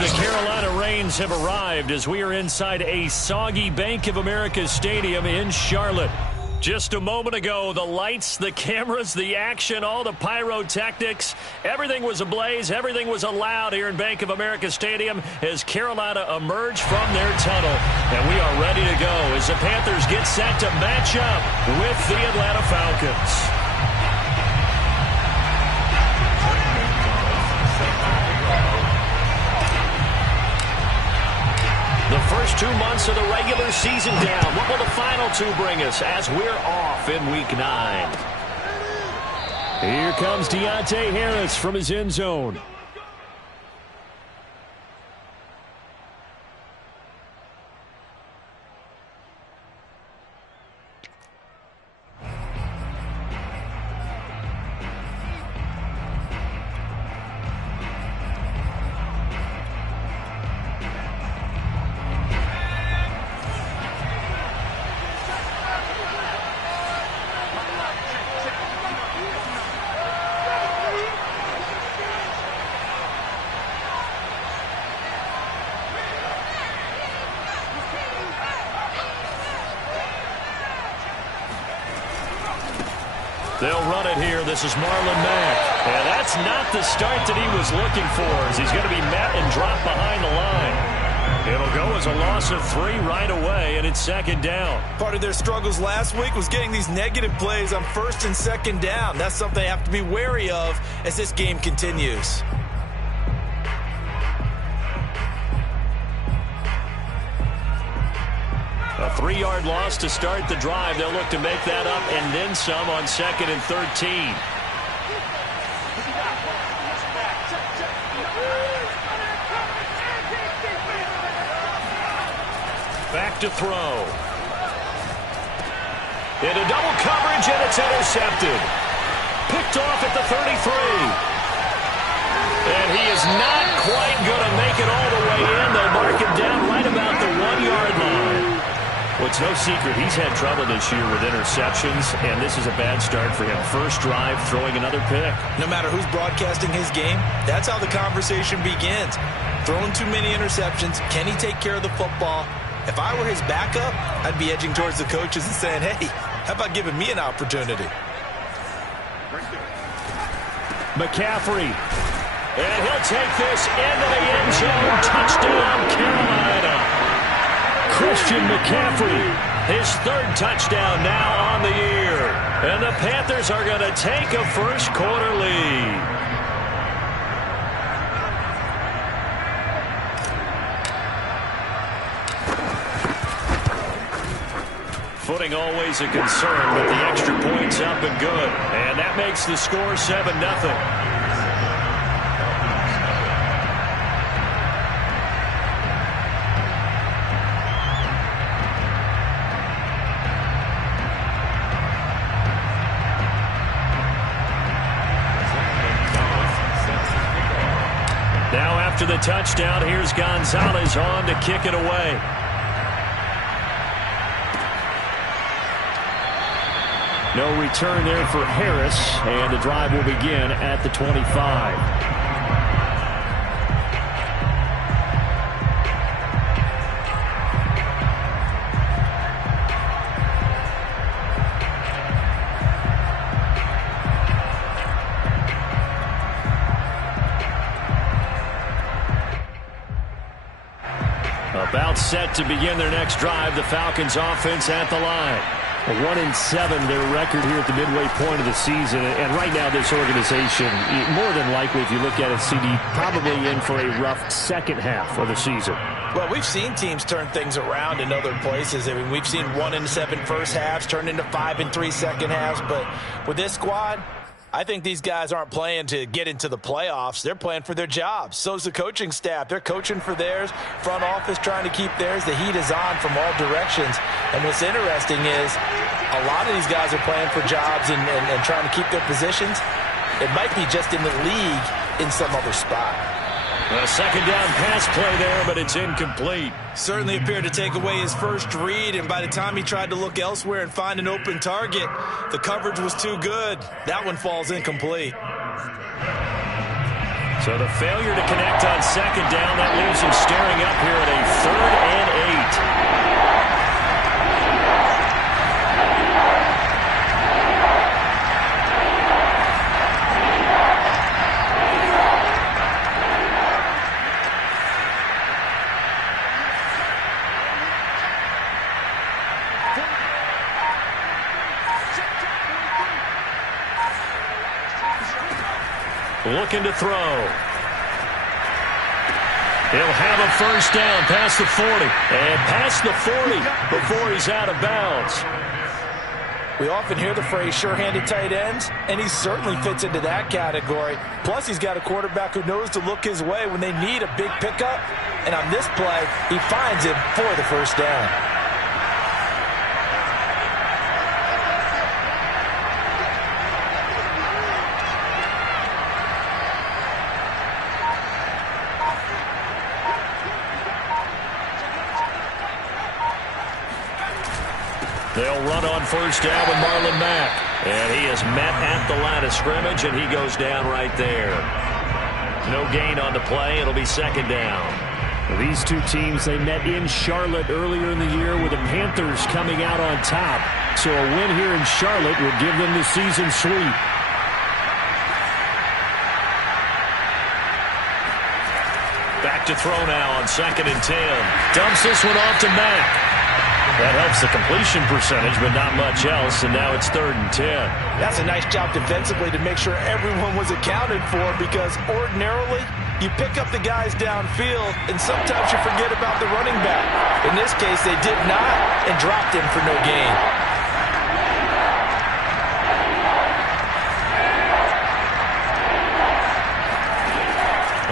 The Carolina Rains have arrived as we are inside a soggy Bank of America Stadium in Charlotte. Just a moment ago, the lights, the cameras, the action, all the pyrotechnics, everything was ablaze, everything was allowed here in Bank of America Stadium as Carolina emerged from their tunnel. And we are ready to go as the Panthers get set to match up with the Atlanta Falcons. The first 2 months of the regular season down. What will the final two bring us as we're off in Week 9? Here comes Deontay Harris from his end zone. They'll run it here. This is Marlon Mack. And that's not the start that he was looking for, as he's going to be met and dropped behind the line. It'll go as a loss of 3 right away, and it's second down. Part of their struggles last week was getting these negative plays on first and second down. That's something they have to be wary of as this game continues. A 3-yard loss to start the drive. They'll look to make that up and then some on 2nd and 13. Back to throw. Into double coverage, and it's intercepted. Picked off at the 33. And he is not quite going to make it all the way in. They'll mark him down right about the 1-yard line. Well, it's no secret he's had trouble this year with interceptions, and this is a bad start for him. First drive, throwing another pick. No matter who's broadcasting his game, that's how the conversation begins. Throwing too many interceptions, can he take care of the football? If I were his backup, I'd be edging towards the coaches and saying, hey, how about giving me an opportunity? McCaffrey. And he'll take this into the end zone. Touchdown, Carolina. Christian McCaffrey, his 3rd touchdown now on the year. And the Panthers are going to take a first-quarter lead. Footing always a concern, but the extra point's up and good. And that makes the score 7-0. After the touchdown, here's Gonzalez on to kick it away. No return there for Harris, and the drive will begin at the 25. About set to begin their next drive. The Falcons offense at the line. 1-7 their record here at the midway point of the season. And right now this organization, more than likely if you look at it, CD, probably in for a rough second half of the season. Well, we've seen teams turn things around in other places. I mean, we've seen 1-7 first halves turn into 5-3 second halves. But with this squad, I think these guys aren't playing to get into the playoffs. They're playing for their jobs. So's the coaching staff. They're coaching for theirs. Front office trying to keep theirs. The heat is on from all directions. And what's interesting is a lot of these guys are playing for jobs and trying to keep their positions. It might be just in the league in some other spot. A second down pass play there, but it's incomplete. Certainly appeared to take away his first read, and by the time he tried to look elsewhere and find an open target, the coverage was too good. That one falls incomplete. So the failure to connect on second down, that leaves him staring up here at a 3rd and 8. Looking to throw. He'll have a first down past the 40. And past the 40 before he's out of bounds. We often hear the phrase sure-handed tight ends, and he certainly fits into that category. Plus, he's got a quarterback who knows to look his way when they need a big pickup. And on this play, he finds him for the first down. They'll run on first down with Marlon Mack. And he is met at the line of scrimmage, and he goes down right there. No gain on the play. It'll be second down. These two teams, they met in Charlotte earlier in the year with the Panthers coming out on top. So a win here in Charlotte would give them the season sweep. Back to throw now on 2nd and 10. Dumps this one off to Mack. That helps the completion percentage, but not much else, and now it's 3rd and 10. That's a nice job defensively to make sure everyone was accounted for, because ordinarily you pick up the guys downfield, and sometimes you forget about the running back. In this case, they did not and dropped him for no gain.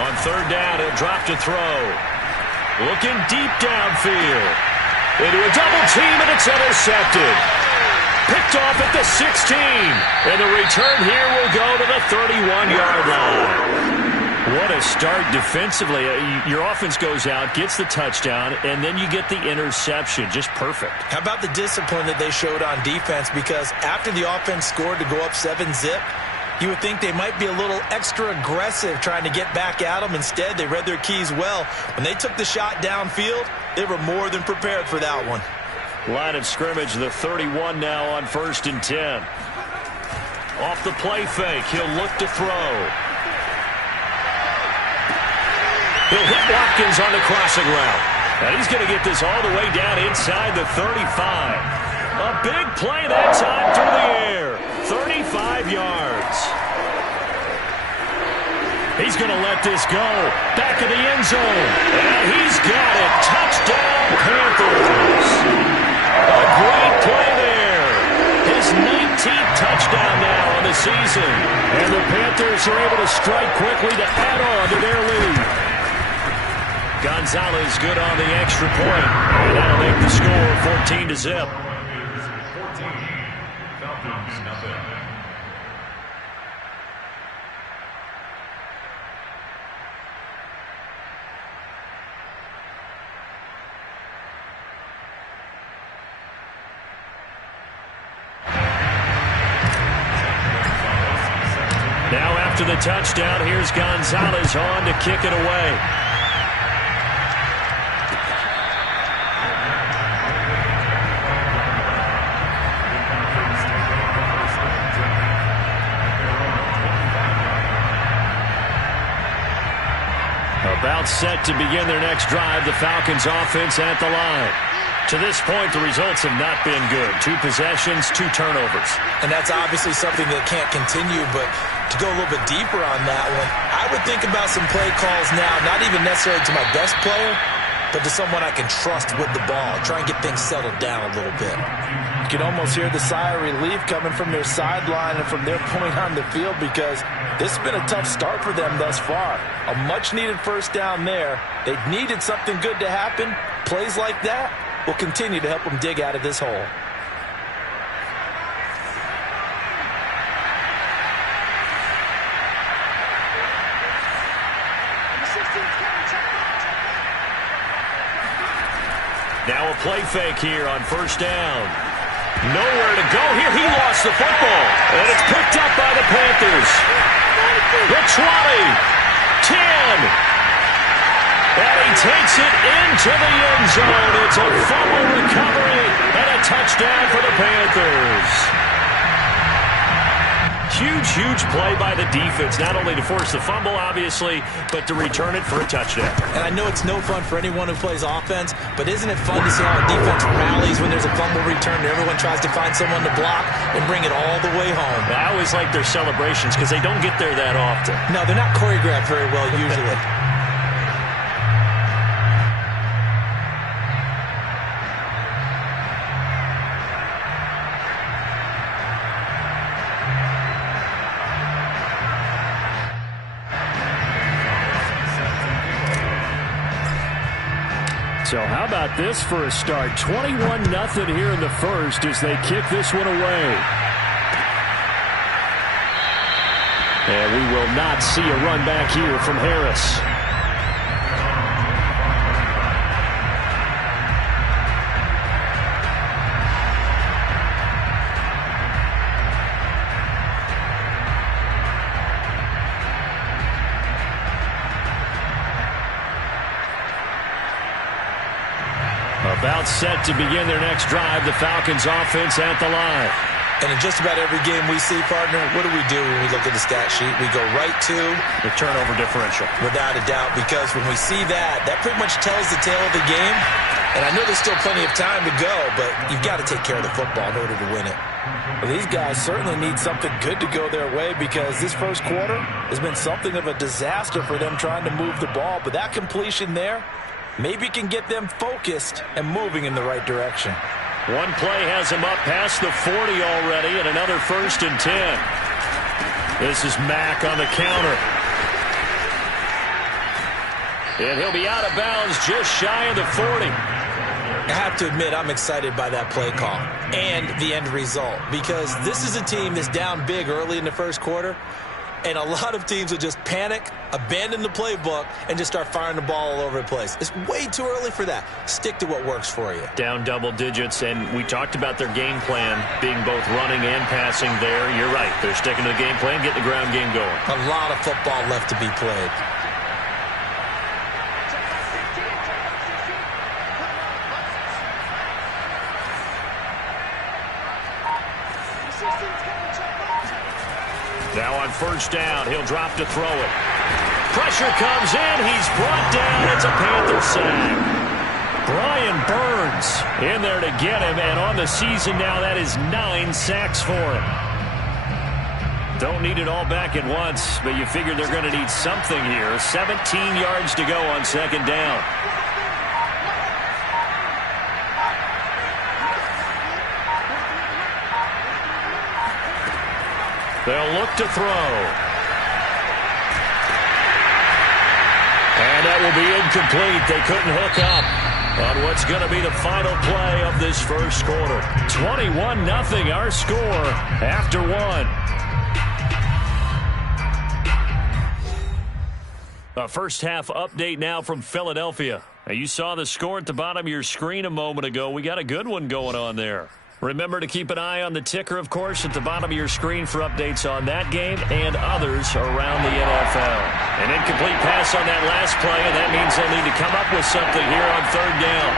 On 3rd down, he'll drop to throw. Looking deep downfield. Into a double team, and it's intercepted. Picked off at the 16. And the return here will go to the 31-yard line. What a start defensively. Your offense goes out, gets the touchdown, and then you get the interception. Just perfect. How about the discipline that they showed on defense? Because after the offense scored to go up 7-zip, you would think they might be a little extra aggressive trying to get back at them. Instead, they read their keys well. When they took the shot downfield, they were more than prepared for that one. Line of scrimmage, the 31 now on 1st and 10. Off the play fake, he'll look to throw. He'll hit Watkins on the crossing route. And he's going to get this all the way down inside the 35. A big play that time through the air. 35 yards. He's going to let this go. Back of the end zone. And he's got it. Touchdown, Panthers. A great play there. His 19th touchdown now on the season. And the Panthers are able to strike quickly to add on to their lead. Gonzalez good on the extra point. And that'll make the score 14-zip. Now after the touchdown, here's Gonzalez on to kick it away. About set to begin their next drive, the Falcons offense at the line. To this point, the results have not been good. 2 possessions, 2 turnovers. And that's obviously something that can't continue, but to go a little bit deeper on that one, I would think about some play calls now, not even necessarily to my best player, but to someone I can trust with the ball. Try and get things settled down a little bit. You can almost hear the sigh of relief coming from their sideline and from their point on the field, because this has been a tough start for them thus far. A much-needed first down there. They needed something good to happen. Plays like that will continue to help them dig out of this hole. Now a play fake here on first down. Nowhere to go here. He lost the football. And it's picked up by the Panthers. The 20. takes it into the end zone. It's a fumble recovery and a touchdown for the Panthers. Huge play by the defense, not only to force the fumble, obviously, but to return it for a touchdown. And I know it's no fun for anyone who plays offense, but isn't it fun to see how a defense rallies when there's a fumble return and everyone tries to find someone to block and bring it all the way home? I always like their celebrations because they don't get there that often. No, they're not choreographed very well usually. So how about this for a start? 21-0 here in the first as they kick this one away. And we will not see a run back here from Harris. About set to begin their next drive, the Falcons offense at the line. And in just about every game we see, partner, what do when we look at the stat sheet? We go right to the turnover differential. Without a doubt, because when we see that, that pretty much tells the tale of the game. And I know there's still plenty of time to go, but you've got to take care of the football in order to win it. Well, these guys certainly need something good to go their way because this first quarter has been something of a disaster for them trying to move the ball. But that completion there maybe can get them focused and moving in the right direction. One play has him up past the 40 already, and another 1st and 10. This is Mack on the counter. And he'll be out of bounds just shy of the 40. I have to admit, I'm excited by that play call and the end result because this is a team that's down big early in the first quarter. And a lot of teams will just panic, abandon the playbook, and just start firing the ball all over the place. It's way too early for that. Stick to what works for you. Down double digits, and we talked about their game plan being both running and passing there. You're right. They're sticking to the game plan, getting the ground game going. A lot of football left to be played. Now on 1st down, he'll drop to throw it. Pressure comes in. He's brought down. It's a Panther sack. Brian Burns in there to get him, and on the season now, that is 9 sacks for him. Don't need it all back at once, but you figure they're going to need something here. 17 yards to go on 2nd down. They'll look to throw. And that will be incomplete. They couldn't hook up on what's going to be the final play of this first quarter. 21-0 our score after 1. A first half update now from Philadelphia. Now you saw the score at the bottom of your screen a moment ago. We got a good one going on there. Remember to keep an eye on the ticker, of course, at the bottom of your screen for updates on that game and others around the NFL. An incomplete pass on that last play, and that means they'll need to come up with something here on 3rd down.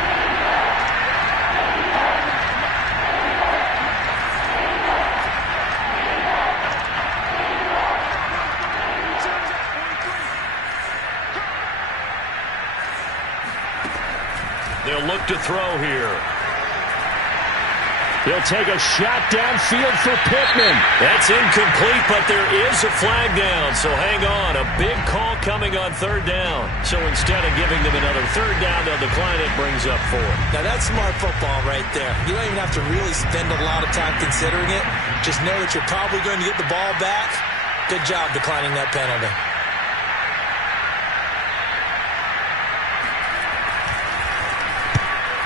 They'll look to throw here. He'll take a shot downfield for Pittman. That's incomplete, but there is a flag down, so hang on. A big call coming on 3rd down. So instead of giving them another 3rd down, they'll decline it, brings up 4. Now that's smart football right there. You don't even have to really spend a lot of time considering it. Just know that you're probably going to get the ball back. Good job declining that penalty.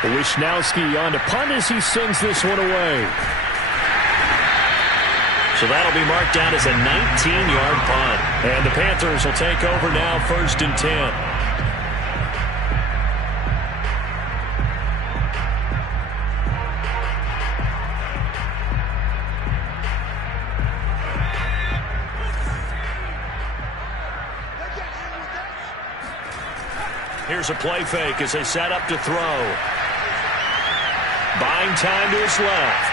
Wishnowski on to punt as he sends this one away. So that'll be marked down as a 19-yard punt. And the Panthers will take over now, 1st and 10. Here's a play fake as they set up to throw. Buying time to his left.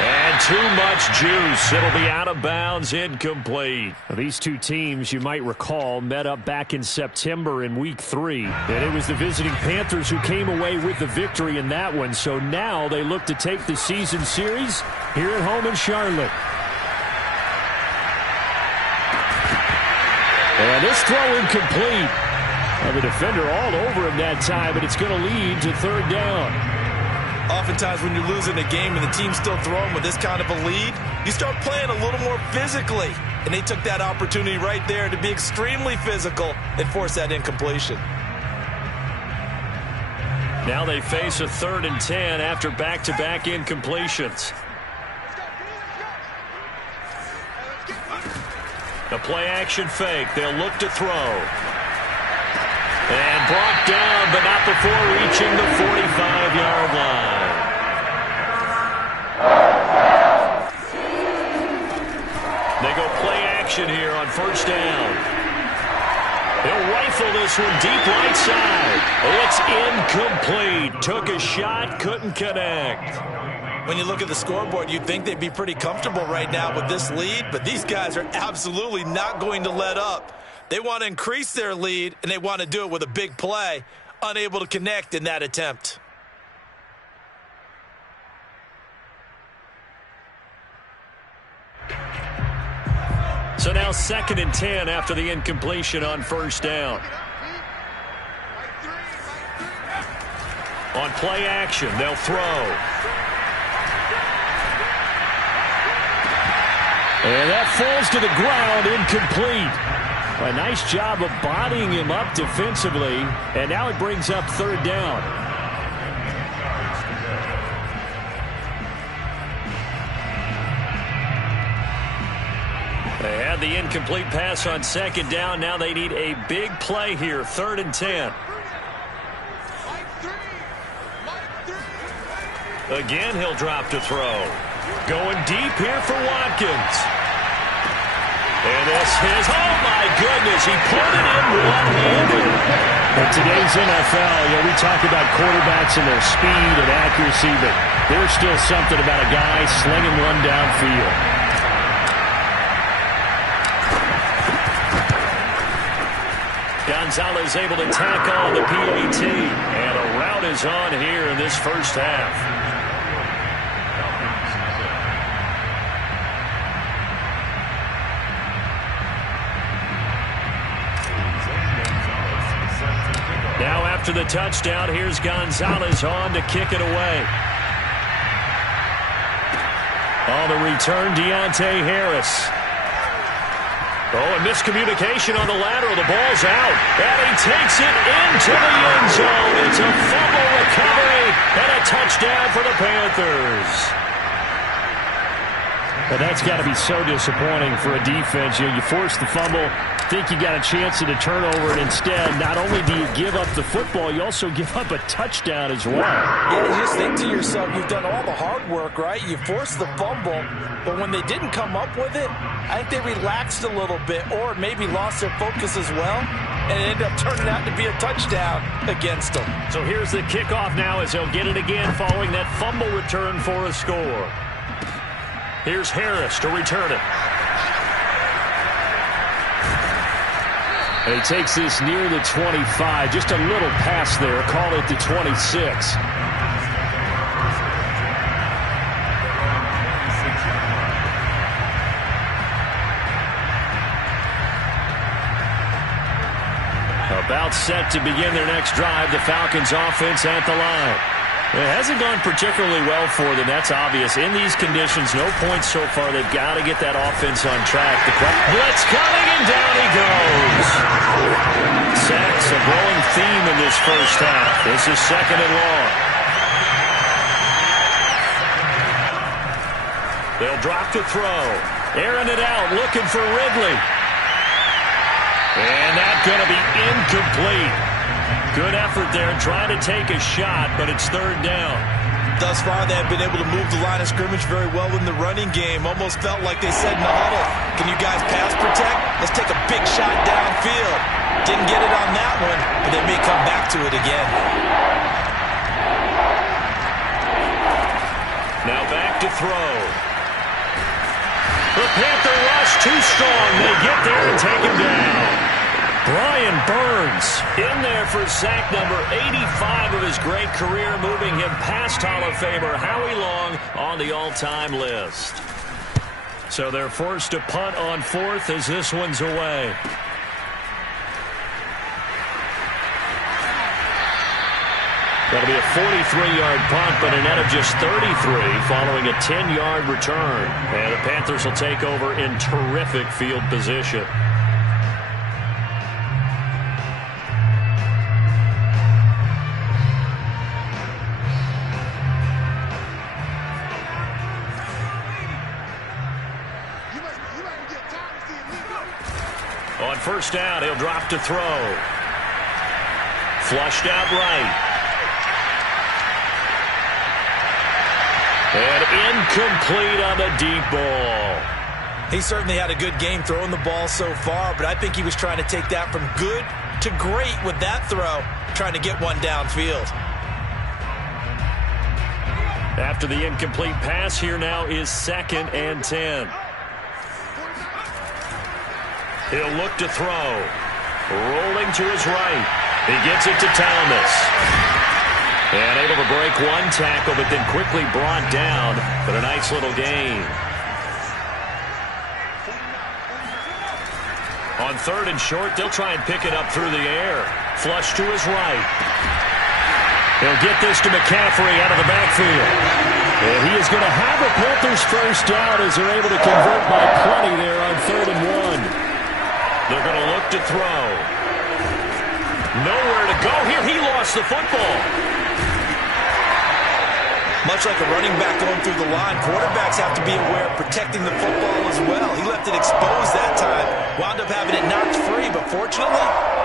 And too much juice. It'll be out of bounds, incomplete. Well, these two teams, you might recall, met up back in September in Week 3. And it was the visiting Panthers who came away with the victory in that one. So now they look to take the season series here at home in Charlotte. And this throw incomplete. Well, the defender all over him that time, but it's going to lead to third down. Oftentimes when you're losing a game and the team's still throwing with this kind of a lead, you start playing a little more physically. And they took that opportunity right there to be extremely physical and force that incompletion. Now they face a 3rd and 10 after back-to-back incompletions. A play-action fake. They'll look to throw. And brought down, but not before reaching the 45-yard line. They go play action here on first down. They'll rifle this one deep right side. It's incomplete. Took a shot, couldn't connect. When you look at the scoreboard, you'd think they'd be pretty comfortable right now with this lead, but these guys are absolutely not going to let up. They want to increase their lead, and they want to do it with a big play, unable to connect in that attempt. So now 2nd and 10 after the incompletion on first down. On play action, they'll throw. And that falls to the ground, incomplete. A nice job of bodying him up defensively, and now it brings up third down. They had the incomplete pass on 2nd down. Now they need a big play here, 3rd and 10. Again, he'll drop to throw. Going deep here for Watkins. And this is, oh my goodness, he put it in one-handed. In today's NFL, we talk about quarterbacks and their speed and accuracy, but there's still something about a guy slinging one downfield. Gonzalez able to tack on the PAT, and a rout is on here in this first half. Now after the touchdown, here's Gonzalez on to kick it away. On the return, Deontay Harris. Oh, and miscommunication on the lateral. The ball's out. And he takes it into the end zone. It's a fumble recovery and a touchdown for the Panthers. Well, that's got to be so disappointing for a defense. You force the fumble, think you got a chance at a turnover, and instead, not only do you give up the football, you also give up a touchdown as well. Yeah, you just think to yourself, you've done all the hard work, right? You forced the fumble, but when they didn't come up with it, I think they relaxed a little bit or maybe lost their focus as well, and it ended up turning out to be a touchdown against them. So here's the kickoff now as they'll get it again following that fumble return for a score. Here's Harris to return it. And he takes this near the 25. Just a little pass there. Call it the 26. About set to begin their next drive. The Falcons offense at the line. It hasn't gone particularly well for them. That's obvious. In these conditions, no points so far. They've got to get that offense on track. The blitz coming, and down he goes. Sacks a growing theme in this first half. This is 2nd and long. They'll drop to throw. Airing it out, looking for Ridley. And that's going to be incomplete. Good effort there, trying to take a shot, but it's 3rd down. thus far they have been able to move the line of scrimmage very well in the running game. Almost felt like they said in the huddle, can you guys pass protect? Let's take a big shot downfield. Didn't get it on that one, but they may come back to it again. Now back to throw. The Panther rush too strong. They get there and take him down. Brian Burns in there for sack number 85 of his great career, moving him past Hall of Famer Howie Long on the all-time list. So they're forced to punt on fourth as this one's away. That'll be a 43-yard punt, but a net of just 33 following a 10-yard return. And the Panthers will take over in terrific field position. On first down, he'll drop to throw. Flushed out right. And incomplete on the deep ball. He certainly had a good game throwing the ball so far, but I think he was trying to take that from good to great with that throw, trying to get one downfield. After the incomplete pass, here now is 2nd and 10. He'll look to throw. Rolling to his right. He gets it to Thomas. And able to break one tackle, but then quickly brought down. But a nice little gain. On 3rd and short, they'll try and pick it up through the air. Flush to his right. He'll get this to McCaffrey out of the backfield. And he is going to have a Panthers first down as they're able to convert by plenty there on 3rd and 1. They're going to look to throw. Nowhere to go here. He lost the football. Much like a running back going through the line, quarterbacks have to be aware of protecting the football as well. He left it exposed that time. Wound up having it knocked free, but fortunately,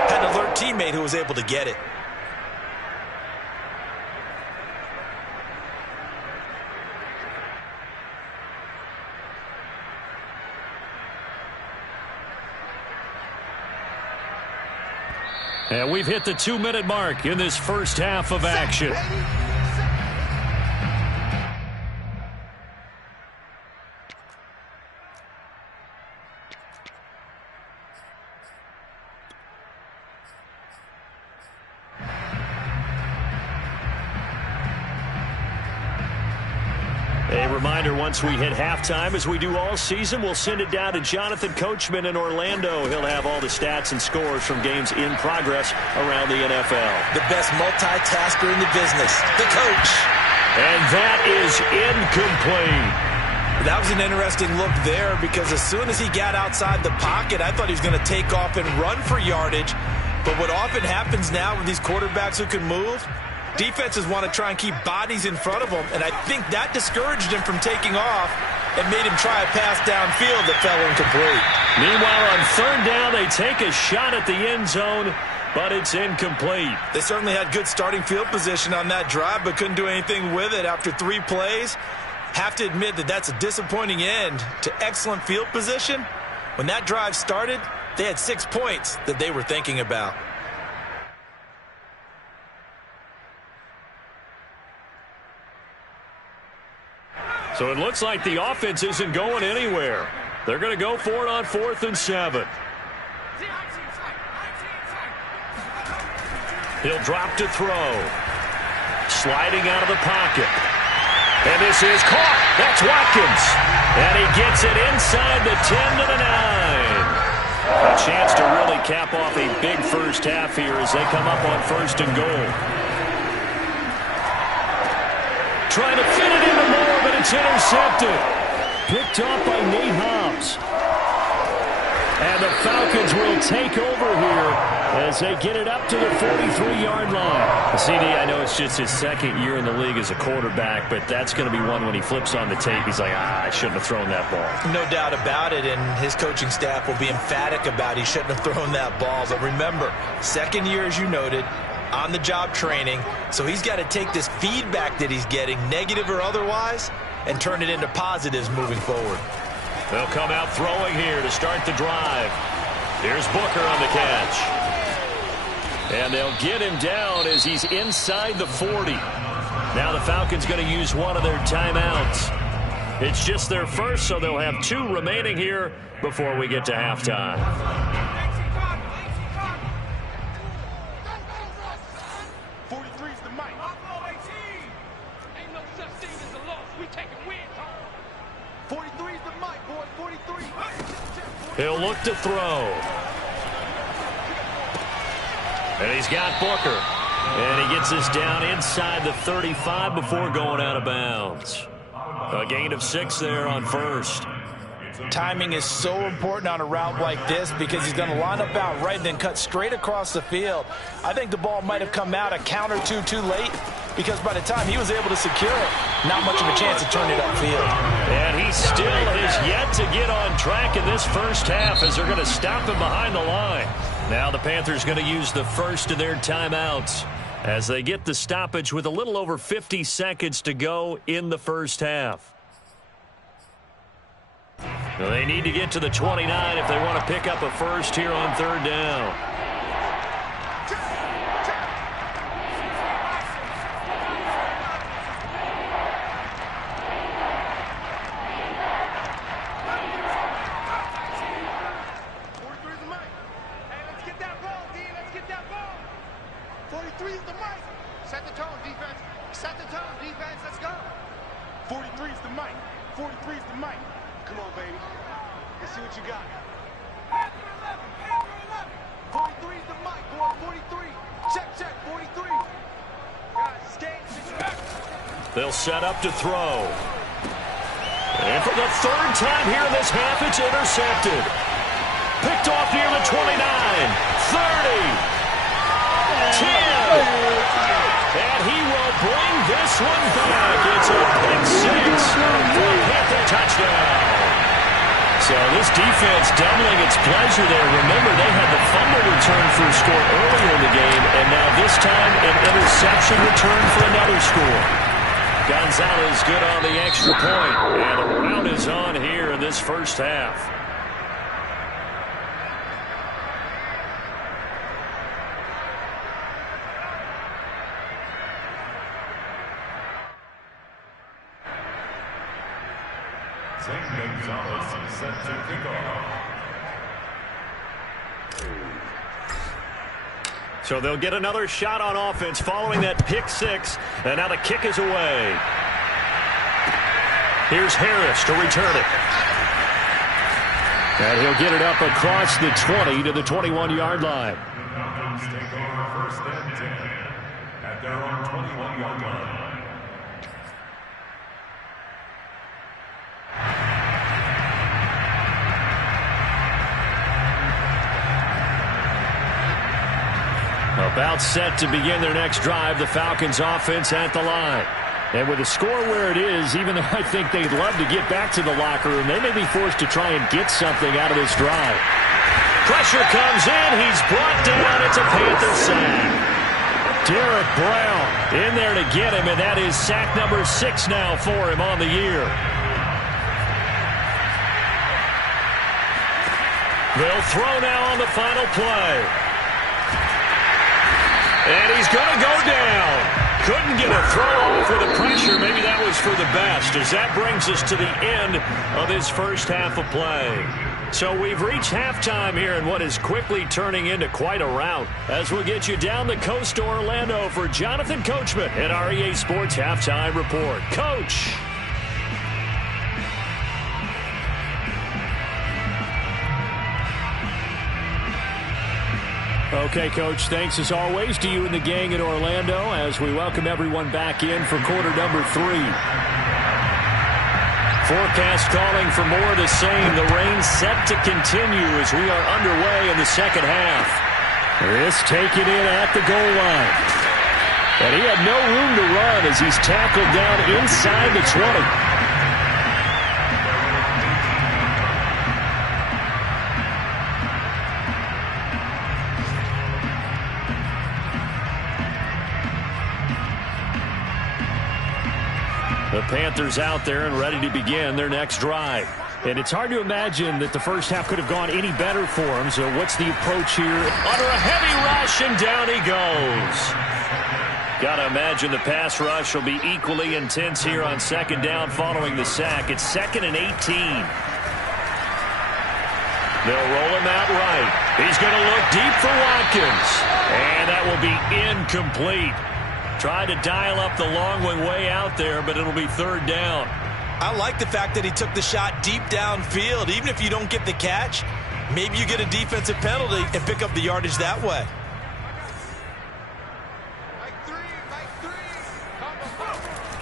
had an alert teammate who was able to get it. And we've hit the 2-minute mark in this first half of action. A reminder, once we hit halftime, as we do all season, we'll send it down to Jonathan Coachman in Orlando. He'll have all the stats and scores from games in progress around the NFL. The best multitasker in the business, the coach. And that is incomplete. That was an interesting look there because as soon as he got outside the pocket, I thought he was going to take off and run for yardage. But what often happens now with these quarterbacks who can move, defenses want to try and keep bodies in front of them, and I think that discouraged him from taking off and made him try a pass downfield that fell incomplete. Meanwhile, on 3rd down, they take a shot at the end zone, but it's incomplete. They certainly had good starting field position on that drive, but couldn't do anything with it after 3 plays. Have to admit that that's a disappointing end to excellent field position. When that drive started, they had 6 points that they were thinking about. So it looks like the offense isn't going anywhere. They're going to go for it on 4th and 7. He'll drop to throw. Sliding out of the pocket. And this is caught. That's Watkins. And he gets it inside the 10 to the 9. A chance to really cap off a big first half here as they come up on 1st and goal. Trying to fit it into more, but it's intercepted. Picked off by Nate Hobbs. And the Falcons will take over here as they get it up to the 43-yard line. CD, I know it's just his 2nd year in the league as a quarterback, but that's going to be one when he flips on the tape. He's like, I shouldn't have thrown that ball. No doubt about it, and his coaching staff will be emphatic about he shouldn't have thrown that ball. But remember, 2nd year, as you noted, on-the-job training, so he's got to take this feedback that he's getting, negative or otherwise, and turn it into positives moving forward. They'll come out throwing here to start the drive. Here's Booker on the catch. And they'll get him down as he's inside the 40. Now the Falcons going to use one of their timeouts. It's just their first, so they'll have 2 remaining here before we get to halftime. He'll look to throw. And he's got Booker. And he gets us down inside the 35 before going out of bounds. A gain of 6 there on first. Timing is so important on a route like this because he's going to line up out right and then cut straight across the field. I think the ball might have come out a count or two too late because by the time he was able to secure it, not much of a chance to turn it upfield. And he still has yet to get on track in this first half as they're going to stop him behind the line. Now the Panthers going to use the first of their timeouts as they get the stoppage with a little over 50 seconds to go in the first half. Well, they need to get to the 29 if they want to pick up a first here on 3rd down. They'll set up to throw. And for the 3rd time here in this half, it's intercepted. Picked off near the 29, 30, 10. And he will bring this one back. It's a pick 6 for a Panther touchdown. So this defense doubling its pleasure there. Remember, they had the fumble return for a score earlier in the game, and now this time an interception return for another score. Gonzalez good on the extra point, and the rout is on here in this first half. Gonzalez set to kick off. So they'll get another shot on offense following that pick 6. And now the kick is away. Here's Harris to return it. And he'll get it up across the 20 to the 21-yard line. Falcons take over 1st and 10 at their own 21-yard line. About set to begin their next drive, the Falcons offense at the line. And with the score where it is, even though I think they'd love to get back to the locker room, they may be forced to try and get something out of this drive. Pressure comes in. He's brought down. It's a Panther sack. Derek Brown in there to get him, and that is sack number 6 now for him on the year. They'll throw now on the final play. And he's going to go down. Couldn't get a throw off with the pressure. Maybe that was for the best, as that brings us to the end of this first half of play. So we've reached halftime here in what is quickly turning into quite a rout, as we'll get you down the coast to Orlando for Jonathan Coachman at our EA Sports Halftime Report. Coach. Okay, Coach, thanks as always to you and the gang in Orlando as we welcome everyone back in for quarter number 3. Forecast calling for more of the same. The rain set to continue as we are underway in the second half. This taken in at the goal line. And he had no room to run as he's tackled down inside the 20. The Panthers out there and ready to begin their next drive. And it's hard to imagine that the first half could have gone any better for him. So what's the approach here? Under a heavy rush, and down he goes. Got to imagine the pass rush will be equally intense here on second down following the sack. It's 2nd and 18. They'll roll him out right. He's going to look deep for Watkins. And that will be incomplete. Tried to dial up the long way out there, but it'll be 3rd down. I like the fact that he took the shot deep downfield. Even if you don't get the catch, maybe you get a defensive penalty and pick up the yardage that way.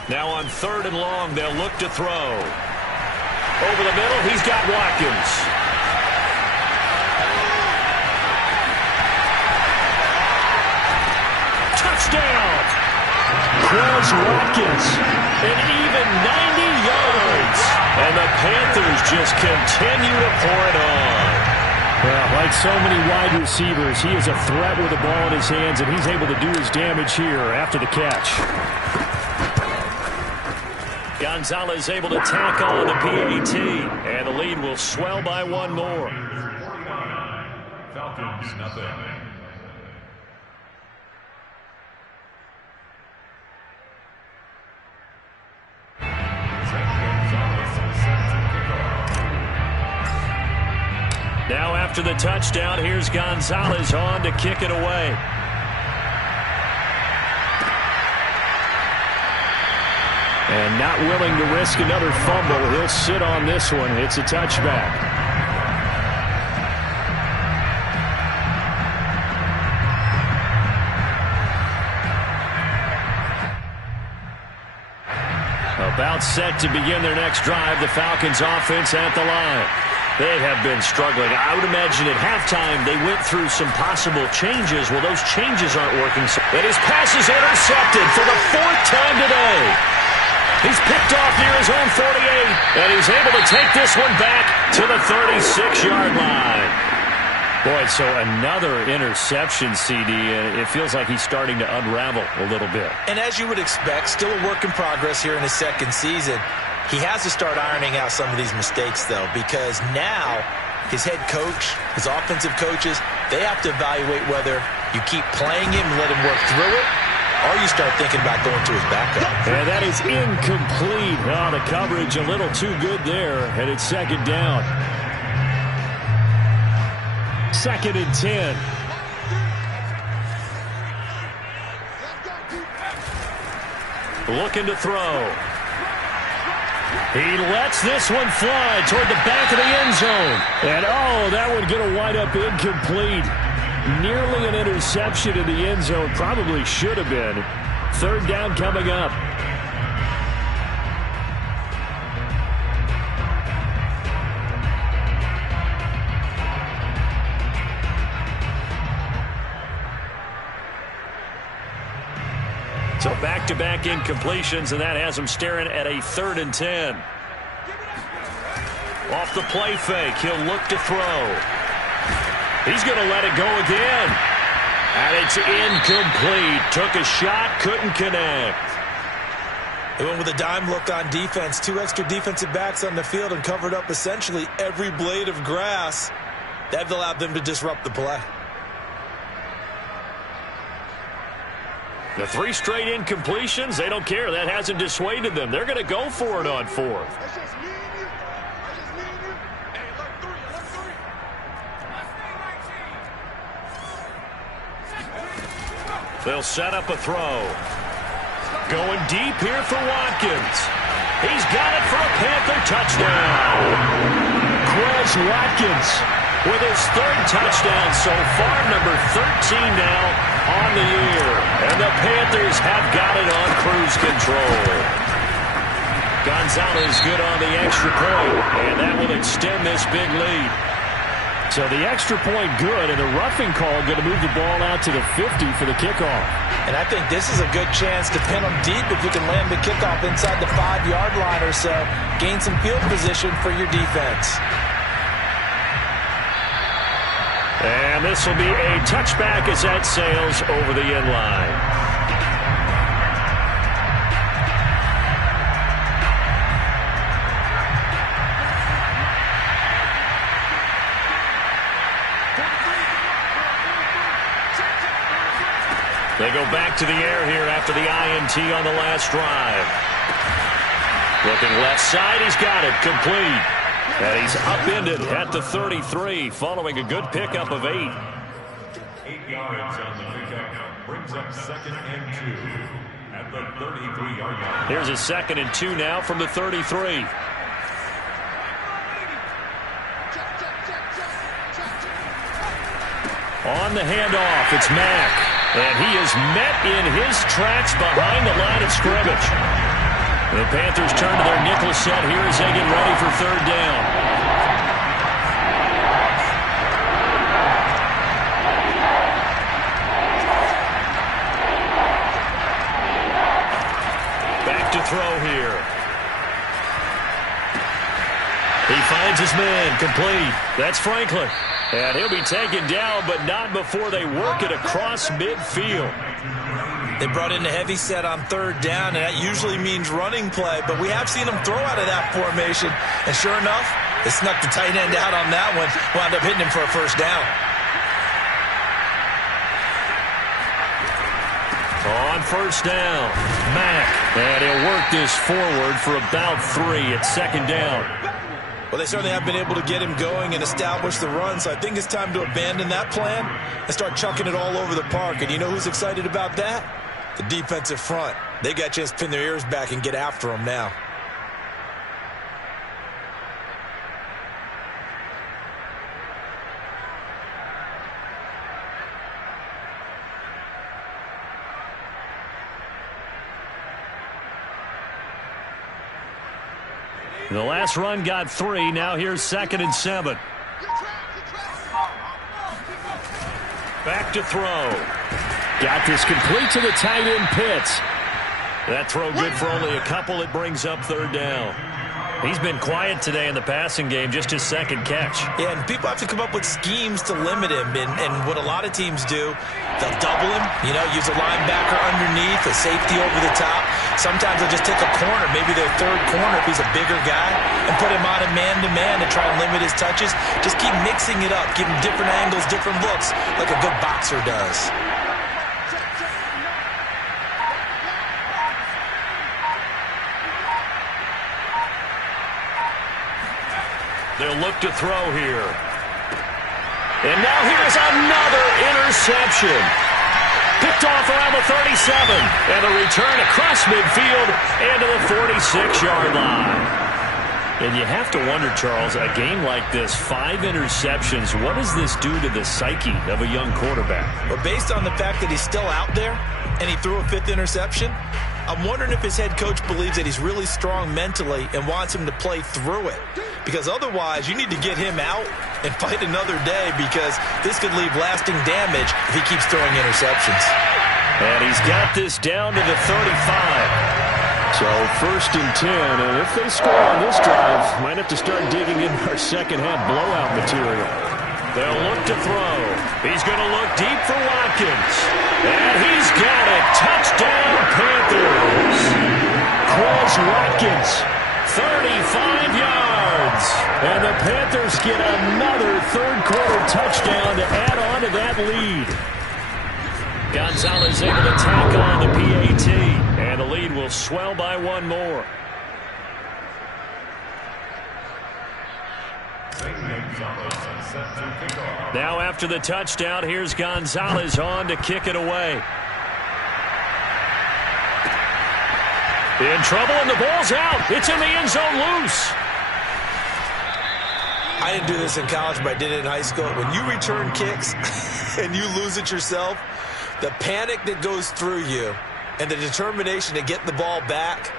Now on 3rd and long, they'll look to throw. Over the middle, he's got Watkins. Touchdown! Watkins, an even 90 yards. And the Panthers just continue to pour it on. Well, like so many wide receivers, he is a threat with the ball in his hands, and he's able to do his damage here after the catch. Gonzalez able to tack on the PAT, and the lead will swell by 1 more. Falcons, nothing. Now after the touchdown, here's Gonzalez on to kick it away. And not willing to risk another fumble. He'll sit on this one. It's a touchback. About set to begin their next drive, the Falcons offense at the line. They have been struggling. I would imagine at halftime they went through some possible changes. Well, those changes aren't working. And his pass is intercepted for the 4th time today. He's picked off near his own 48, and he's able to take this one back to the 36-yard line. Boy, so another interception, CD, and it feels like he's starting to unravel a little bit. And as you would expect, still a work in progress here in his 2nd season. He has to start ironing out some of these mistakes, though, because now his head coach, his offensive coaches, they have to evaluate whether you keep playing him and let him work through it, or you start thinking about going to his backup. And that is incomplete. Oh, the coverage a little too good there, and it's 2nd down. 2nd and 10. Looking to throw. He lets this one fly toward the back of the end zone. And, oh, that one going to wind up incomplete. Nearly an interception in the end zone. Probably should have been. 3rd down coming up. So back-to-back incompletions, and that has him staring at a 3rd and 10. Off the play fake, he'll look to throw. He's going to let it go again. And it's incomplete. Took a shot, couldn't connect. They went with a dime look on defense. 2 extra defensive backs on the field and covered up essentially every blade of grass. That allowed them to disrupt the play. The 3 straight incompletions, they don't care. That hasn't dissuaded them. They're going to go for it on 4th. They'll set up a throw. Going deep here for Watkins. He's got it for a Panther touchdown. Watkins with his 3rd touchdown so far, number 13 now on the year. And the Panthers have got it on cruise control. Gonzalez good on the extra point, and that will extend this big lead. So the extra point good, and the roughing call going to move the ball out to the 50 for the kickoff. And I think this is a good chance to pin them deep if you can land the kickoff inside the 5-yard line or so. Gain some field position for your defense. And this will be a touchback as that sails over the end line. They go back to the air here after the INT on the last drive. Looking left side, he's got it, complete. And he's upended at the 33, following a good pickup of 8. 8 yards on the pickup, brings up 2nd and 2 at the 33-yard line. Here's a 2nd and 2 now from the 33. On the handoff, it's Mack. And he is met in his tracks behind the line of scrimmage. The Panthers turn to their nickel set here as they get ready for 3rd down. Back to throw here. He finds his man, complete. That's Franklin. And he'll be taken down, but not before they work it across midfield. They brought in the heavy set on 3rd down, and that usually means running play, but we have seen them throw out of that formation. And sure enough, they snuck the tight end out on that one, wound up hitting him for a 1st down. On 1st down, Mack. And he'll work this forward for about 3 at 2nd down. Well, they certainly have been able to get him going and establish the run, so I think it's time to abandon that plan and start chucking it all over the park. And you know who's excited about that? The defensive front. They got a chance to pin their ears back and get after him now. The last run got 3. Now here's 2nd and 7. Back to throw. Got this complete to the tight end Pitts. That throw good for only a couple. It brings up 3rd down. He's been quiet today in the passing game, just his 2nd catch. Yeah, and people have to come up with schemes to limit him. And what a lot of teams do, they'll double him, use a linebacker underneath, a safety over the top. Sometimes they'll just take a corner, maybe their 3rd corner if he's a bigger guy, and put him on a man-to-man to try and limit his touches. Just keep mixing it up, give him different angles, different looks, like a good boxer does. They'll look to throw here. And now here's another interception. Picked off around the 37. And a return across midfield and to the 46-yard line. And you have to wonder, Charles, a game like this, 5 interceptions, what does this do to the psyche of a young quarterback? Well, based on the fact that he's still out there and he threw a 5th interception, I'm wondering if his head coach believes that he's really strong mentally and wants him to play through it. Because otherwise, you need to get him out and fight another day, because this could leave lasting damage if he keeps throwing interceptions. And he's got this down to the 35. So 1st and 10, and if they score on this drive, might have to start digging in our second-half blowout material. They'll look to throw. He's going to look deep for Watkins. And he's got it. Touchdown, Panthers. Quez Watkins, 35 yards. And the Panthers get another 3rd-quarter touchdown to add on to that lead. Gonzalez able to tack on the PAT. And the lead will swell by 1 more. Now after the touchdown, here's Gonzalez on to kick it away. In trouble, and the ball's out. It's in the end zone loose. I didn't do this in college, but I did it in high school. When you return kicks and you lose it yourself, the panic that goes through you and the determination to get the ball back,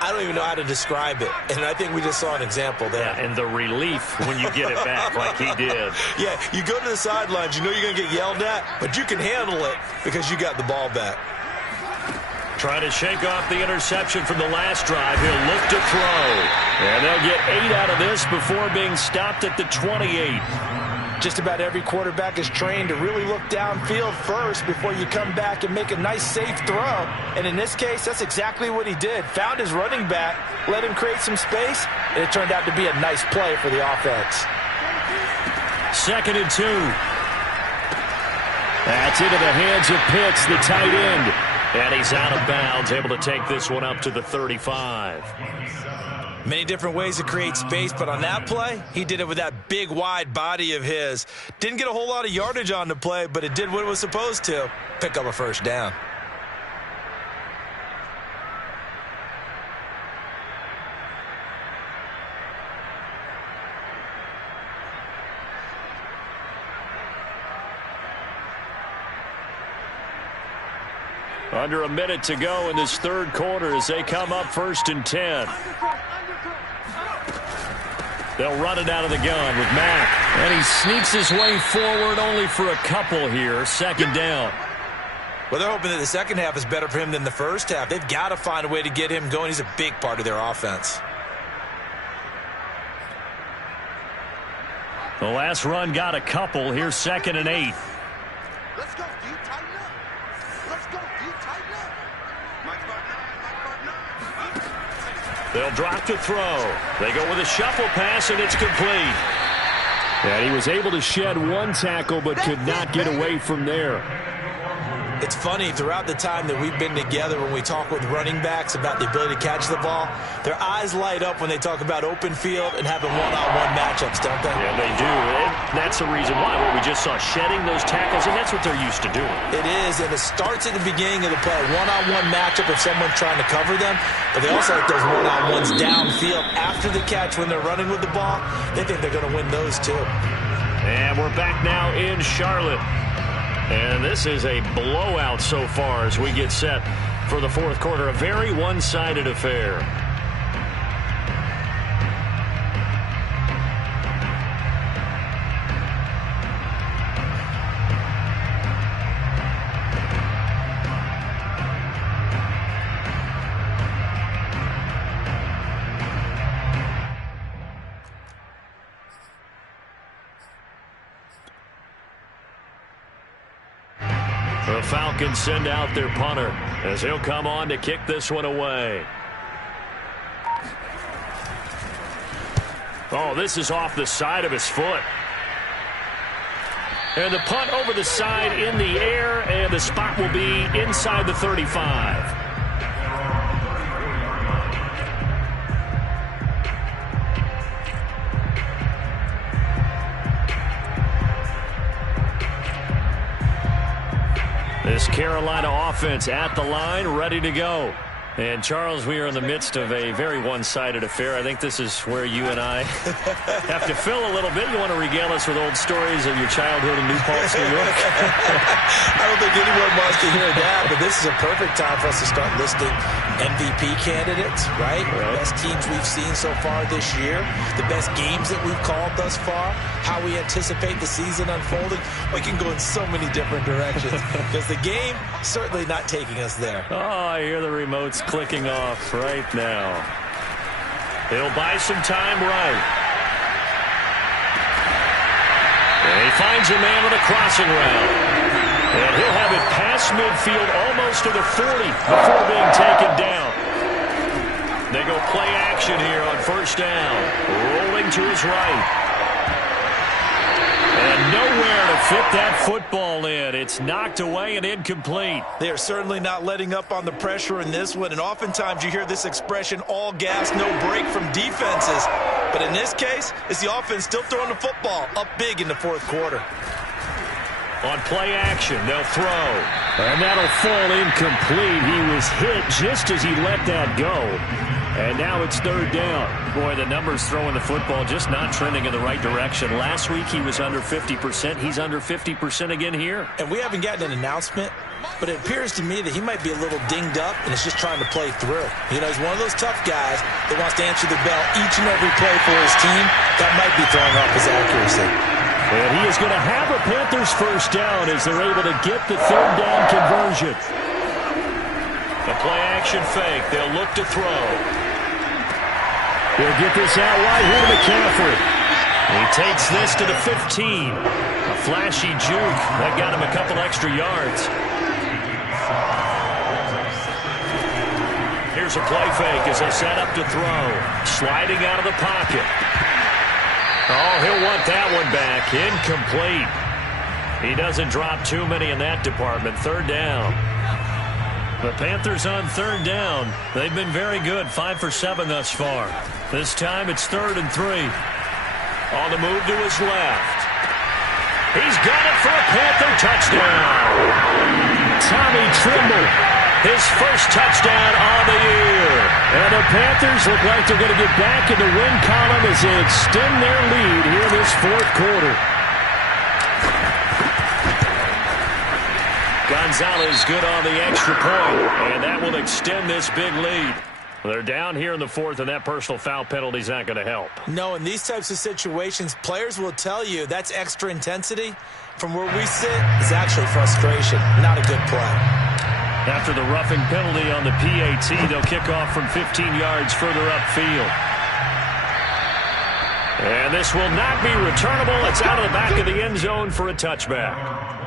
I don't even know how to describe it. And I think we just saw an example there. Yeah, and the relief when you get it back like he did. Yeah, you go to the sidelines, you know you're going to get yelled at, but you can handle it because you got the ball back. Trying to shake off the interception from the last drive. He'll look to throw. And they'll get 8 out of this before being stopped at the 28. Just about every quarterback is trained to really look downfield first before you come back and make a nice, safe throw. And in this case, that's exactly what he did. Found his running back, let him create some space, and it turned out to be a nice play for the offense. 2nd and 2. That's into the hands of Pitts, the tight end. And he's out of bounds, able to take this one up to the 35. Many different ways to create space, but on that play, he did it with that big, wide body of his. Didn't get a whole lot of yardage on the play, but it did what it was supposed to. Pick up a first down. Under a minute to go in this third quarter as they come up 1st and 10. They'll run it out of the gun with Mack. And he sneaks his way forward only for a couple here. 2nd down. Well, they're hoping that the second half is better for him than the first half. They've got to find a way to get him going. He's a big part of their offense. The last run got a couple. Here's 2nd and 8. Let's go, D. Tighten up. Let's go, D. Tighten up. They'll drop to throw. They go with a shuffle pass, and it's complete. And he was able to shed one tackle, but could not get away from there. It's funny, throughout the time that we've been together, when we talk with running backs about the ability to catch the ball, their eyes light up when they talk about open field and having one-on-one matchups, don't they? Yeah, they do. And that's the reason why. What we just saw, shedding those tackles, and that's what they're used to doing. It is, and it starts at the beginning of the play. One-on-one matchup if someone's trying to cover them, but they also like those one-on-ones downfield after the catch when they're running with the ball. They think they're going to win those too. And we're back now in Charlotte. And this is a blowout so far as we get set for the fourth quarter. A very one-sided affair. The Falcons send out their punter as he'll come on to kick this one away. Oh, this is off the side of his foot. And the punt over the side in the air, and the spot will be inside the 35. This Carolina offense at the line, ready to go. And, Charles, we are in the midst of a very one-sided affair. I think this is where you and I have to fill a little bit. You want to regale us with old stories of your childhood in New Paltz, New York? I don't think anyone wants to hear that, but this is a perfect time for us to start listing MVP candidates, right? The best teams we've seen so far this year, the best games that we've called thus far, how we anticipate the season unfolding. We can go in so many different directions because the game certainly not taking us there. Oh, I hear the remotes clicking off right now. He'll buy some time right. And he finds a man on a crossing route. And he'll have it past midfield almost to the 40 before being taken down. They go play action here on 1st down. Rolling to his right. And nowhere to fit that football in. It's knocked away and incomplete. They are certainly not letting up on the pressure in this one, and oftentimes you hear this expression, all gas, no break from defenses. But in this case, it's the offense still throwing the football up big in the fourth quarter. On play action, they'll throw. And that'll fall incomplete. He was hit just as he let that go. And now it's 3rd down. Boy, the numbers throwing the football just not trending in the right direction. Last week he was under 50%. He's under 50% again here. And we haven't gotten an announcement, but it appears to me that he might be a little dinged up and is just trying to play through. You know, he's one of those tough guys that wants to answer the bell each and every play for his team. That might be throwing off his accuracy. And he is going to have a Panthers 1st down as they're able to get the 3rd down conversion. The play action fake. They'll look to throw. He'll get this out wide here to McCaffrey. He takes this to the 15. A flashy juke. That got him a couple extra yards. Here's a play fake as they set up to throw. Sliding out of the pocket. Oh, he'll want that one back. Incomplete. He doesn't drop too many in that department. Third down. The Panthers on third down. They've been very good, 5 for 7 thus far. This time it's 3rd and 3. On the move to his left. He's got it for a Panther touchdown. Tommy Tremble, his first touchdown on the year. And the Panthers look like they're going to get back in the win column as they extend their lead here in this 4th quarter. Gonzalez good on the extra point, and that will extend this big lead. They're down here in the 4th, and that personal foul penalty is not going to help. No, in these types of situations, players will tell you that's extra intensity. From where we sit, it's actually frustration, not a good play. After the roughing penalty on the PAT, they'll kick off from 15 yards further upfield. And this will not be returnable. It's out of the back of the end zone for a touchback.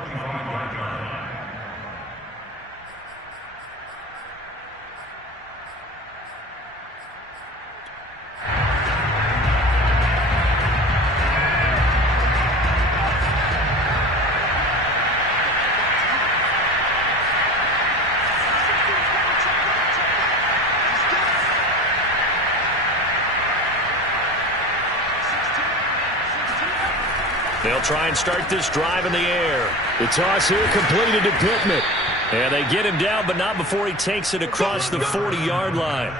They'll try and start this drive in the air. The toss here completed to Pittman. And they get him down, but not before he takes it across the 40-yard line.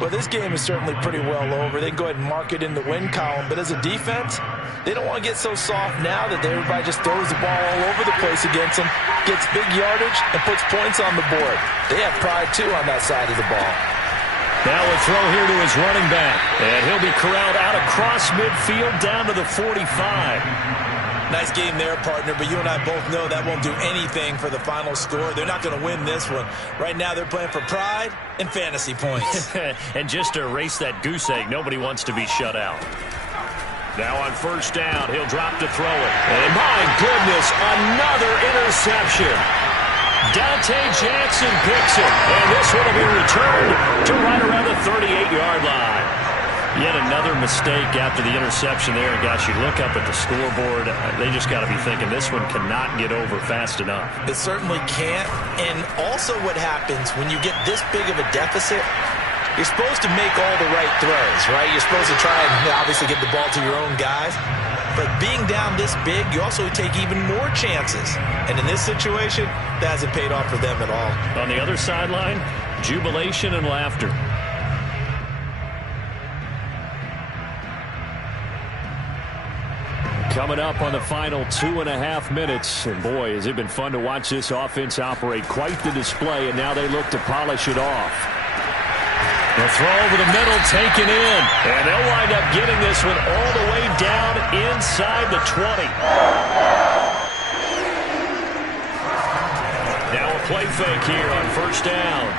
Well, this game is certainly pretty well over. They can go ahead and mark it in the win column. But as a defense, they don't want to get so soft now that everybody just throws the ball all over the place against them, gets big yardage, and puts points on the board. They have pride, too, on that side of the ball. Now a throw here to his running back. And he'll be corralled out across midfield down to the 45. Nice game there, partner, but you and I both know that won't do anything for the final score. They're not going to win this one. Right now they're playing for pride and fantasy points. And just to erase that goose egg, nobody wants to be shut out. Now on first down, he'll drop to throw it. And my goodness, another interception. Dante Jackson picks it, and this one will be returned to right around the 38-yard line. Yet another mistake after the interception there. And gosh, you look up at the scoreboard, they just got to be thinking this one cannot get over fast enough. It certainly can't. And also what happens when you get this big of a deficit, you're supposed to make all the right throws, right? You're supposed to try and obviously get the ball to your own guys. But being down this big, you also take even more chances. And in this situation, that hasn't paid off for them at all. On the other sideline, jubilation and laughter. Coming up on the final 2.5 minutes. And boy, has it been fun to watch this offense operate. Quite the display, and now they look to polish it off. The throw over the middle taken in. And they'll wind up getting this one all the way down inside the 20. Now a play fake here on first down.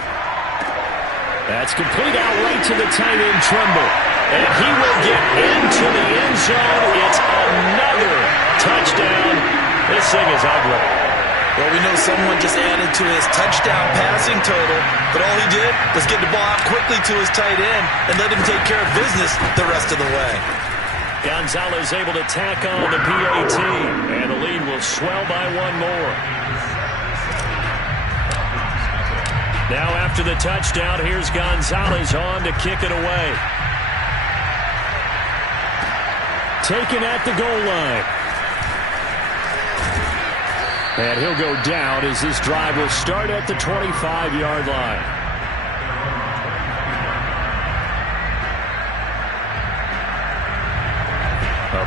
That's complete out right to the tight end, Tremble. And he will get into the end zone. It's another touchdown. This thing is ugly. Well, we know someone just added to his touchdown passing total, but all he did was get the ball out quickly to his tight end and let him take care of business the rest of the way. Gonzalez able to tack on the PAT, and the lead will swell by one more. Now after the touchdown, here's Gonzalez on to kick it away. Taken at the goal line. And he'll go down as this drive will start at the 25-yard line.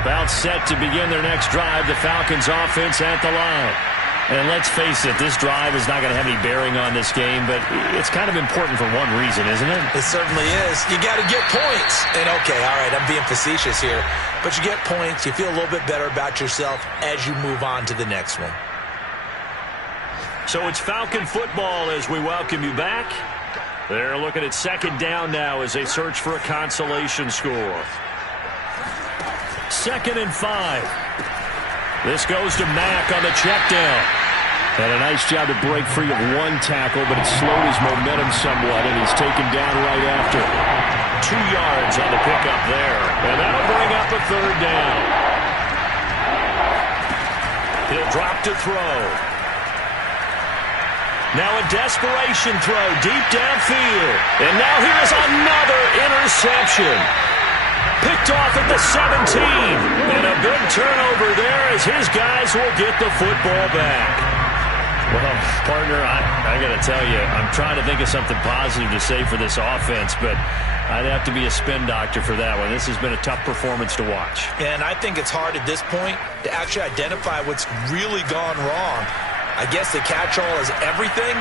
About set to begin their next drive, the Falcons offense at the line. And let's face it, this drive is not going to have any bearing on this game, but it's kind of important for one reason, isn't it? It certainly is. You got to get points. And okay, all right, I'm being facetious here, but you get points, you feel a little bit better about yourself as you move on to the next one. So it's Falcon football as we welcome you back. They're looking at second down now as they search for a consolation score. 2nd and 5. This goes to Mack on the check down. And a nice job to break free of one tackle, but it slowed his momentum somewhat, and he's taken down right after. 2 yards on the pickup there. And that'll bring up a third down. He'll drop to throw. Now a desperation throw deep downfield. And now here is another interception. Picked off at the 17. And a big turnover there as his guys will get the football back. Well, partner, I got to tell you, I'm trying to think of something positive to say for this offense, but I'd have to be a spin doctor for that one. This has been a tough performance to watch. And I think it's hard at this point to actually identify what's really gone wrong. I guess the catch-all is everything.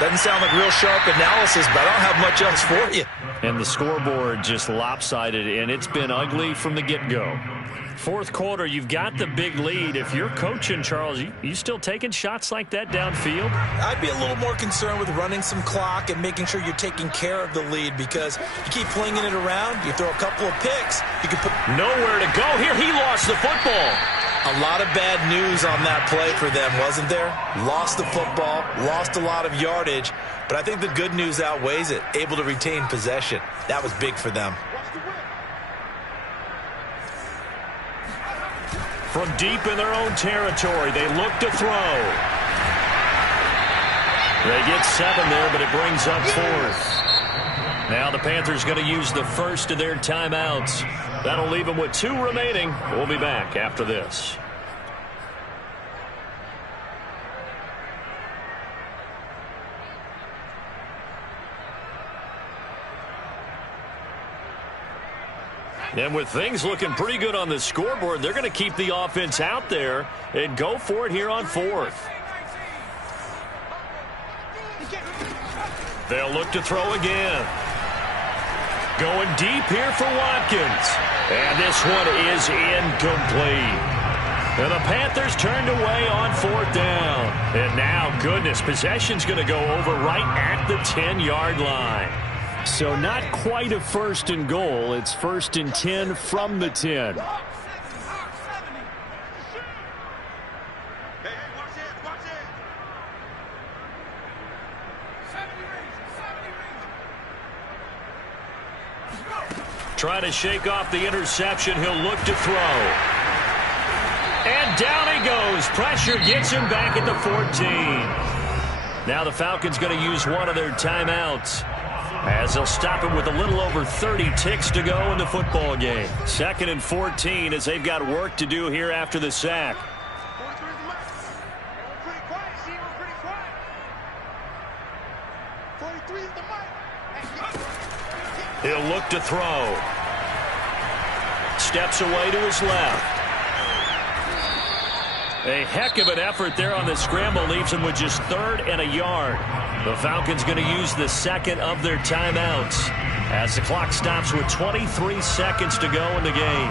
Doesn't sound like real sharp analysis, but I don't have much else for you. And the scoreboard just lopsided, and it's been ugly from the get-go. Fourth quarter, you've got the big lead. If you're coaching, Charles, you still taking shots like that downfield? I'd be a little more concerned with running some clock and making sure you're taking care of the lead, because you keep flinging it around, you throw a couple of picks, you can put nowhere to go here. He lost the football. A lot of bad news on that play for them, wasn't there? Lost the football, lost a lot of yardage, but I think the good news outweighs it. Able to retain possession. That was big for them. From deep in their own territory, they look to throw. They get 7 there, but it brings up 4th. Now the Panthers going to use the first of their timeouts. That'll leave them with 2 remaining. We'll be back after this. And with things looking pretty good on the scoreboard, they're going to keep the offense out there and go for it here on 4th. They'll look to throw again. Going deep here for Watkins. And this one is incomplete. And the Panthers turned away on 4th down. And now, goodness, possession's going to go over right at the 10-yard line. So not quite a 1st and goal. It's 1st and 10 from the 10. Trying to shake off the interception. He'll look to throw. And down he goes. Pressure gets him back at the 14. Now the Falcons going to use one of their timeouts, as they'll stop him with a little over 30 ticks to go in the football game. 2nd and 14 as they've got work to do here after the sack. He'll look to throw. Steps away to his left. A heck of an effort there on the scramble. Leaves him with just 3rd and a yard. The Falcons going to use the 2nd of their timeouts as the clock stops with 23 seconds to go in the game.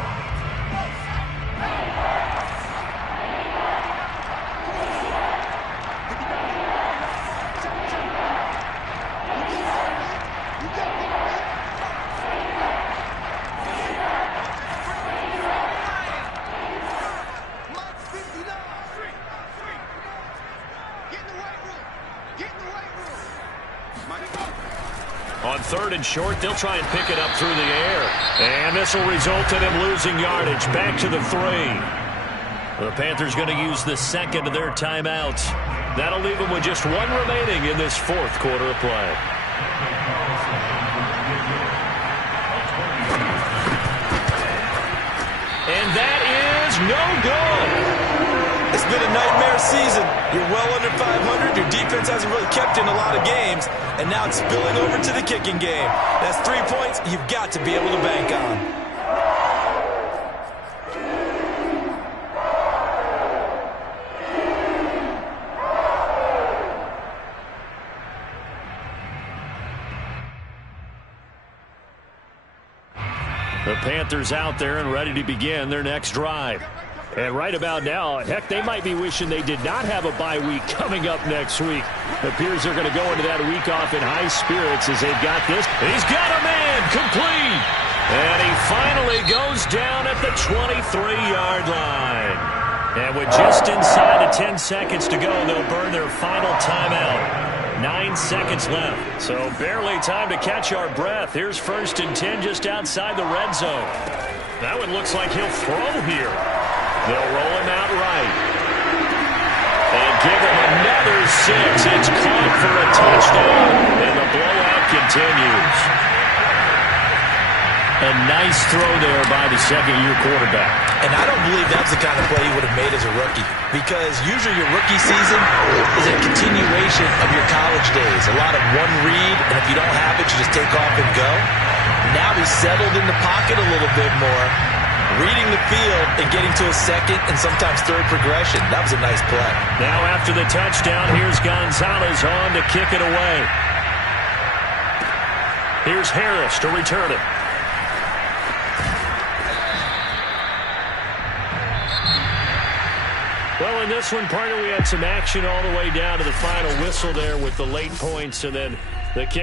On 3rd and short, they'll try and pick it up through the air. And this will result in him losing yardage back to the 3. The Panthers going to use the 2nd of their timeouts. That'll leave them with just 1 remaining in this 4th quarter of play. And that is no good. It's been a nightmare season. You're well under 500. Your defense hasn't really kept in a lot of games. And now it's spilling over to the kicking game. That's 3 points you've got to be able to bank on. The Panthers out there and ready to begin their next drive. And right about now, heck, they might be wishing they did not have a bye week coming up next week. It appears they're going to go into that week off in high spirits as they've got this. He's got a man complete. And he finally goes down at the 23-yard line. And with just inside of 10 seconds to go, they'll burn their final timeout. 9 seconds left. So barely time to catch our breath. Here's 1st and 10 just outside the red zone. That one looks like he'll throw here. They'll roll him out right. give him another 6. It's caught for a touchdown, and the blowout continues. A nice throw there by the second-year quarterback. And I don't believe that's the kind of play he would have made as a rookie, because usually your rookie season is a continuation of your college days. A lot of one read, and if you don't have it, you just take off and go. Now he's settled in the pocket a little bit more, reading the field and getting to a second and sometimes third progression. That was a nice play. Now after the touchdown, here's Gonzalez on to kick it away. Here's Harris to return it. Well, in this one, partner, we had some action all the way down to the final whistle there with the late points and then the kick.